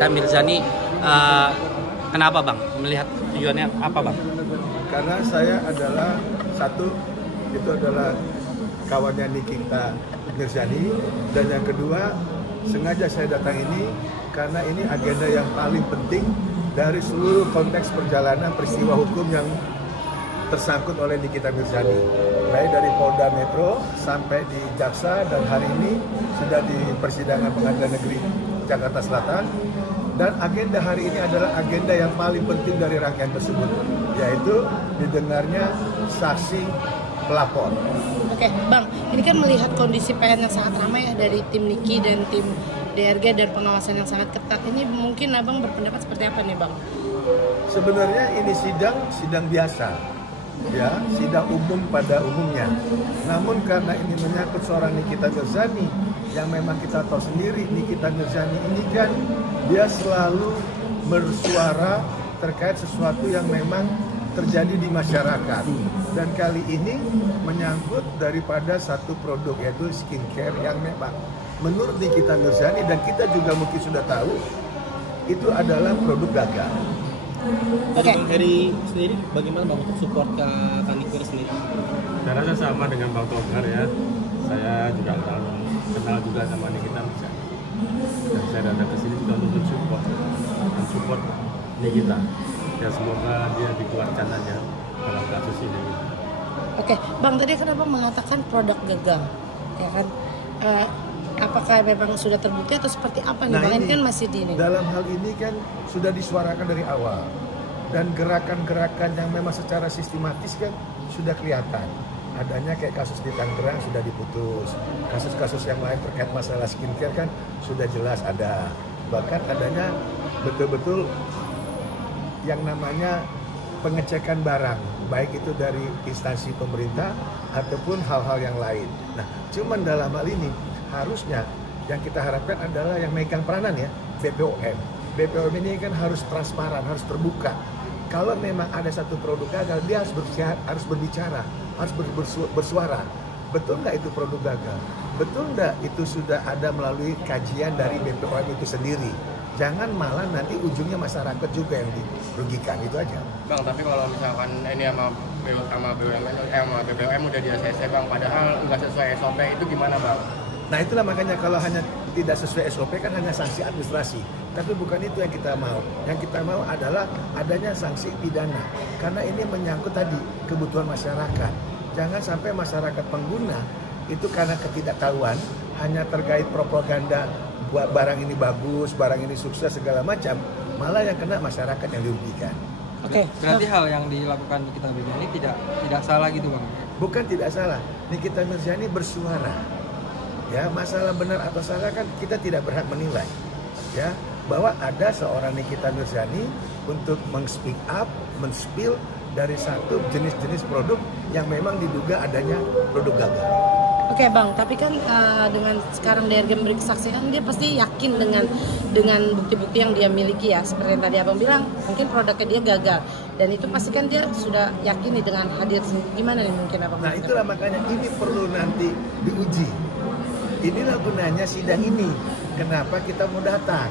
Nikita Mirzani. Kenapa Bang? Melihat tujuannya apa Bang? Karena saya adalah satu, itu adalah kawannya Nikita Mirzani, dan yang kedua sengaja saya datang ini karena ini agenda yang paling penting dari seluruh konteks perjalanan peristiwa hukum yang tersangkut oleh Nikita Mirzani, baik dari Polda Metro sampai di Jaksa, dan hari ini sudah di persidangan Pengadilan Negeri Jakarta Selatan. Dan agenda hari ini adalah agenda yang paling penting dari rangkaian tersebut, yaitu didengarnya saksi pelapor. Oke, Bang, ini kan melihat kondisi PN yang sangat ramai ya dari tim Niki dan tim DRG dan pengawasan yang sangat ketat. Ini mungkin Abang berpendapat seperti apa nih Bang? Sebenarnya ini sidang biasa, ya, sidang umum pada umumnya. Namun karena ini menyangkut seorang Nikita Mirzani, yang memang kita tahu sendiri Nikita Mirzani ini kan dia selalu bersuara terkait sesuatu yang memang terjadi di masyarakat, dan kali ini menyangkut daripada satu produk yaitu skincare yang memang menurut Nikita Mirzani, dan kita juga mungkin sudah tahu itu adalah produk gagal. Oke. Bang Heri sendiri bagaimana Bang untuk support ke Kanikir sendiri? Saya rasa sama dengan Bang Togar ya. Saya juga kenal juga sama Nikita Mirzani. Dan saya datang ke sini juga untuk mensupport Nikita. Ya semoga dia dikeluarkan aja dalam kasus ini. Oke, Bang, tadi kan Abang mengatakan produk gagal, ya kan? Apakah memang sudah terbukti atau seperti apa nih? Bang, ini kan masih di ini. Dalam hal ini kan sudah disuarakan dari awal, dan gerakan-gerakan yang memang secara sistematis kan sudah kelihatan. Adanya kayak kasus di Tangerang sudah diputus, kasus-kasus yang lain terkait masalah skincare kan sudah jelas ada. Bahkan adanya betul-betul yang namanya pengecekan barang, baik itu dari instansi pemerintah ataupun hal-hal yang lain. Nah, cuman dalam hal ini harusnya yang kita harapkan adalah yang megang peranan ya, BPOM. BPOM ini kan harus transparan, harus terbuka. Kalau memang ada satu produk gagal, dia harus berbicara, harus bersuara. Betul nggak itu produk gagal? Betul nggak itu sudah ada melalui kajian dari BPOM itu sendiri? Jangan malah nanti ujungnya masyarakat juga yang dirugikan, itu aja. Bang, tapi kalau misalkan ini sama BPOM udah di ACC Bang, padahal nggak sesuai SOP, itu gimana Bang? Nah itulah makanya kalau hanya tidak sesuai SOP kan hanya sanksi administrasi. Tapi bukan itu yang kita mau. Yang kita mau adalah adanya sanksi pidana. Karena ini menyangkut tadi kebutuhan masyarakat. Jangan sampai masyarakat pengguna itu karena ketidaktahuan hanya terkait propaganda buat barang ini bagus, barang ini sukses segala macam, malah yang kena masyarakat yang dirugikan. Oke. Berarti hal yang dilakukan Nikita Mirzani tidak salah gitu Bang? Bukan tidak salah. Nikita Mirzani bersuara. Ya, masalah benar atau salah kan kita tidak berhak menilai. Ya, bahwa ada seorang Nikita Mirzani untuk meng-speak up, men-spill dari satu jenis-jenis produk yang memang diduga adanya produk gagal. Oke Bang, tapi kan dengan sekarang DRG memberi kesaksian, dia pasti yakin dengan bukti-bukti yang dia miliki ya. Seperti yang tadi Abang bilang, mungkin produknya dia gagal, dan itu pasti kan dia sudah yakin nih dengan hadir. Gimana nih mungkin Abang? Nah itulah makanya ini perlu nanti diuji. Inilah gunanya sidang ini. Kenapa kita mau datang?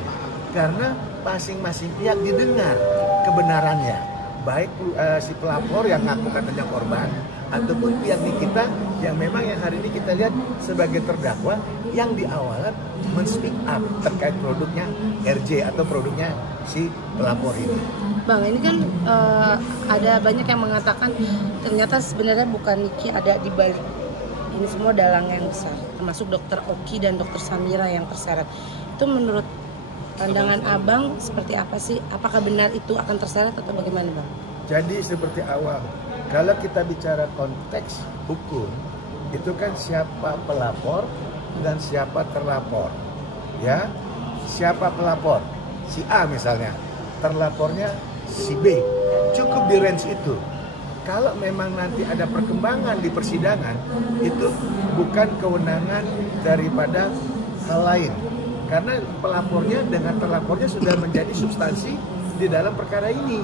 Karena masing-masing pihak didengar kebenarannya. Baik si pelapor yang ngaku katanya korban, ataupun pihak Nikita yang memang yang hari ini kita lihat sebagai terdakwa yang di awalan men-speak up terkait produknya RJ atau produknya si pelapor ini. Bang, ini kan ada banyak yang mengatakan ternyata sebenarnya bukan Niki ada di balik ini semua dalang yang besar, termasuk Dokter Oki dan Dokter Samira yang terseret. Itu menurut pandangan Abang seperti apa sih? Apakah benar itu akan terseret atau bagaimana Bang? Jadi seperti awal, kalau kita bicara konteks hukum, itu kan siapa pelapor dan siapa terlapor. Ya, siapa pelapor? Si A misalnya, terlapornya si B. Cukup di range itu. Kalau memang nanti ada perkembangan di persidangan, itu bukan kewenangan daripada hal lain. Karena pelapornya dengan terlapornya sudah menjadi substansi di dalam perkara ini.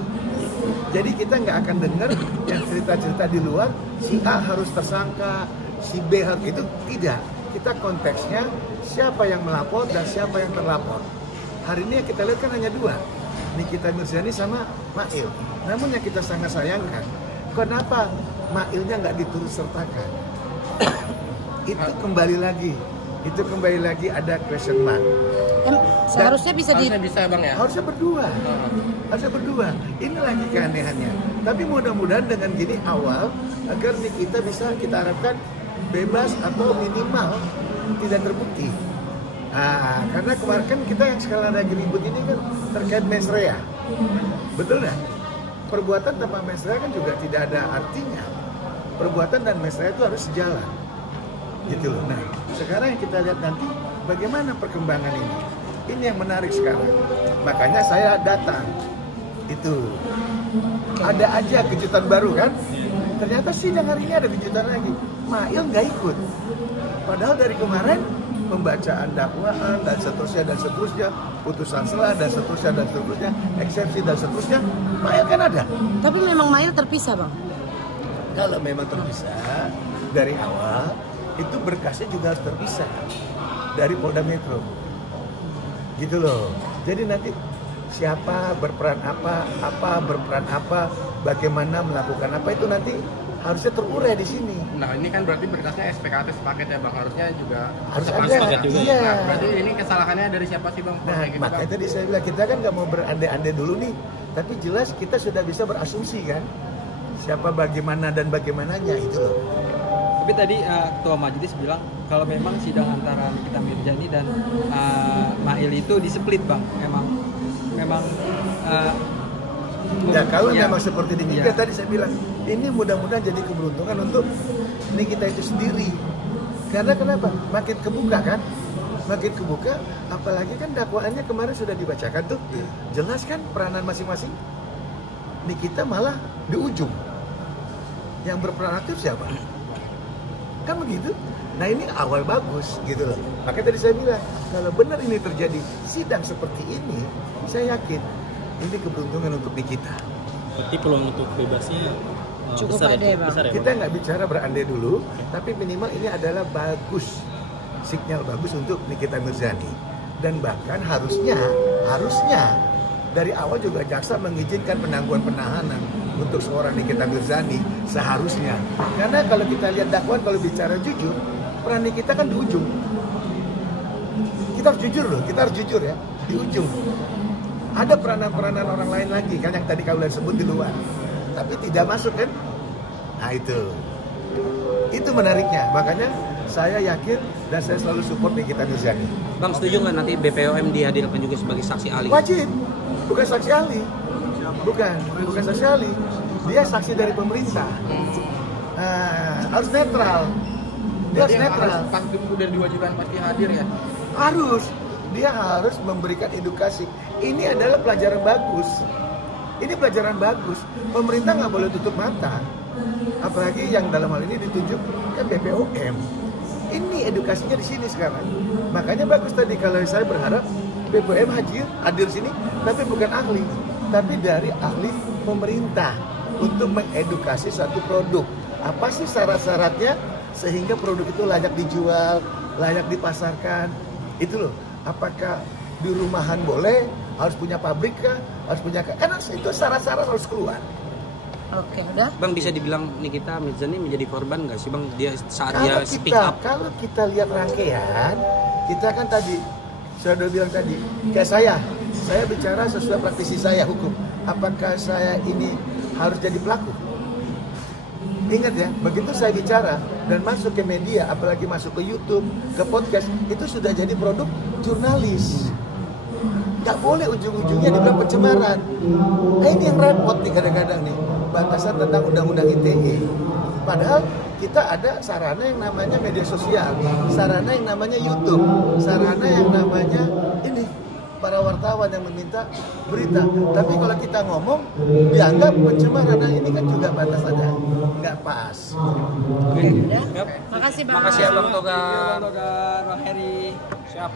Jadi kita nggak akan dengar yang cerita-cerita di luar, si A harus tersangka, si B harus, itu tidak. Kita konteksnya siapa yang melapor dan siapa yang terlapor. hari ini yang kita lihat kan hanya dua, Nikita Mirzani sama Mail. Namun yang kita sangat sayangkan, kenapa Mailnya nggak diturut sertakan? Itu kembali lagi ada question mark. Seharusnya bisa Bang ya. Harusnya berdua. Ini lagi keanehannya. Tapi mudah-mudahan dengan gini awal agar Nikita bisa kita harapkan bebas atau minimal tidak terbukti. Karena kemarin kan kita yang sekarang lagi ribut ini kan terkait mens rea. Betul nggak? Perbuatan tanpa mens rea kan juga tidak ada artinya. Perbuatan dan mens rea itu harus sejalan. Gitu loh. Nah, sekarang yang kita lihat nanti bagaimana perkembangan ini. Ini yang menarik sekarang. Makanya saya datang. Itu. Ada aja kejutan baru kan? Ternyata sidang hari ini ada kejutan lagi. Mail nggak ikut. Padahal dari kemarin pembacaan dakwaan dan seterusnya, putusan selah dan seterusnya, eksepsi dan seterusnya, Mail kan ada. Tapi memang Mail terpisah, Bang. Kalau memang terpisah dari awal, itu berkasnya juga harus terpisah dari Polda Metro. Gitu loh. Jadi nanti siapa berperan apa, bagaimana melakukan apa itu nanti harusnya terurai di sini. Nah ini kan berarti berkasnya SPKT sepaket ya Bang, harusnya juga harus sepaket ada. juga. Iya. Nah, berarti ini kesalahannya dari siapa sih Bang? Nah Gitu, makanya Bang. tadi saya bilang kita kan nggak mau berandai-andai dulu nih, tapi jelas kita sudah bisa berasumsi kan siapa bagaimana dan bagaimananya itu loh. Tapi tadi Ketua Majelis bilang kalau memang sidang antara Nikita Mirzani dan Mail itu diseplit Bang, memang Ya kalau memang seperti di ya. tadi saya bilang ini mudah-mudahan jadi keberuntungan untuk Nikita itu sendiri. Karena kenapa? Makin kebuka, apalagi kan dakwaannya kemarin sudah dibacakan tuh. Jelas kan peranan masing-masing. Nikita malah di ujung. Yang berperan aktif siapa? Kan begitu. Nah ini awal bagus gitu loh. Makanya tadi saya bilang kalau benar ini terjadi sidang seperti ini, saya yakin ini keberuntungan untuk Nikita. Berarti peluang untuk bebasnya Cukup besar ada ya, Bang. besar ya, Kita nggak bicara berandai dulu, tapi minimal ini adalah bagus, sinyal bagus untuk Nikita Mirzani. Dan bahkan harusnya dari awal juga jaksa mengizinkan penangguhan penahanan untuk seorang Nikita Mirzani seharusnya. Karena kalau kita lihat dakwaan, kalau bicara jujur, peran Nikita kan di ujung. Kita harus jujur ya, di ujung. Ada peranan-peranan orang lain lagi kan yang tadi kau sebut di luar, tapi tidak masuk kan? Nah itu menariknya. Makanya saya yakin dan saya selalu support Nikita Mirzani. Bang, setuju nggak nanti BPOM dihadirkan juga sebagai saksi ahli? Wajib, bukan saksi ahli, bukan saksi ahli. Dia saksi dari pemerintah. Harus netral. Dia harus netral. Pasti udah diwajibkan pasti hadir ya. Harus. Dia harus memberikan edukasi. Ini adalah pelajaran bagus. Pemerintah nggak boleh tutup mata. Apalagi yang dalam hal ini ditunjuk kan BPOM. Ini edukasinya di sini sekarang. Makanya bagus tadi kalau saya berharap BPOM hadir sini, tapi bukan ahli, tapi dari ahli pemerintah untuk mengedukasi satu produk. Apa sih syarat-syaratnya sehingga produk itu layak dijual, layak dipasarkan? Itu loh. Apakah di rumahan boleh, harus punya pabrik kah, harus punya karena itu syarat-syarat harus keluar. Oke, udah. Bang, bisa dibilang Nikita Mirzani menjadi korban nggak sih Bang dia saat Kalau dia speak up? Kalau kita lihat rangkaian, kita kan tadi saya udah bilang tadi, kayak saya bicara sesuai praktisi saya hukum. Apakah saya ini harus jadi pelaku? Ingat ya, begitu saya bicara dan masuk ke media, apalagi masuk ke YouTube, ke podcast, itu sudah jadi produk jurnalis. Nggak boleh ujung-ujungnya dibilang pencemaran. Nah ini yang repot nih kadang-kadang nih, batasan tentang undang-undang ITE. Padahal kita ada sarana yang namanya media sosial, sarana yang namanya YouTube, sarana yang namanya ini para wartawan yang meminta berita. Tapi kalau kita ngomong dianggap pencemaran, nah ini kan juga batasannya nggak pas. Oke, udah. Makasih Bang. Makasih ya Bang Togar. Bang Heri. Siap.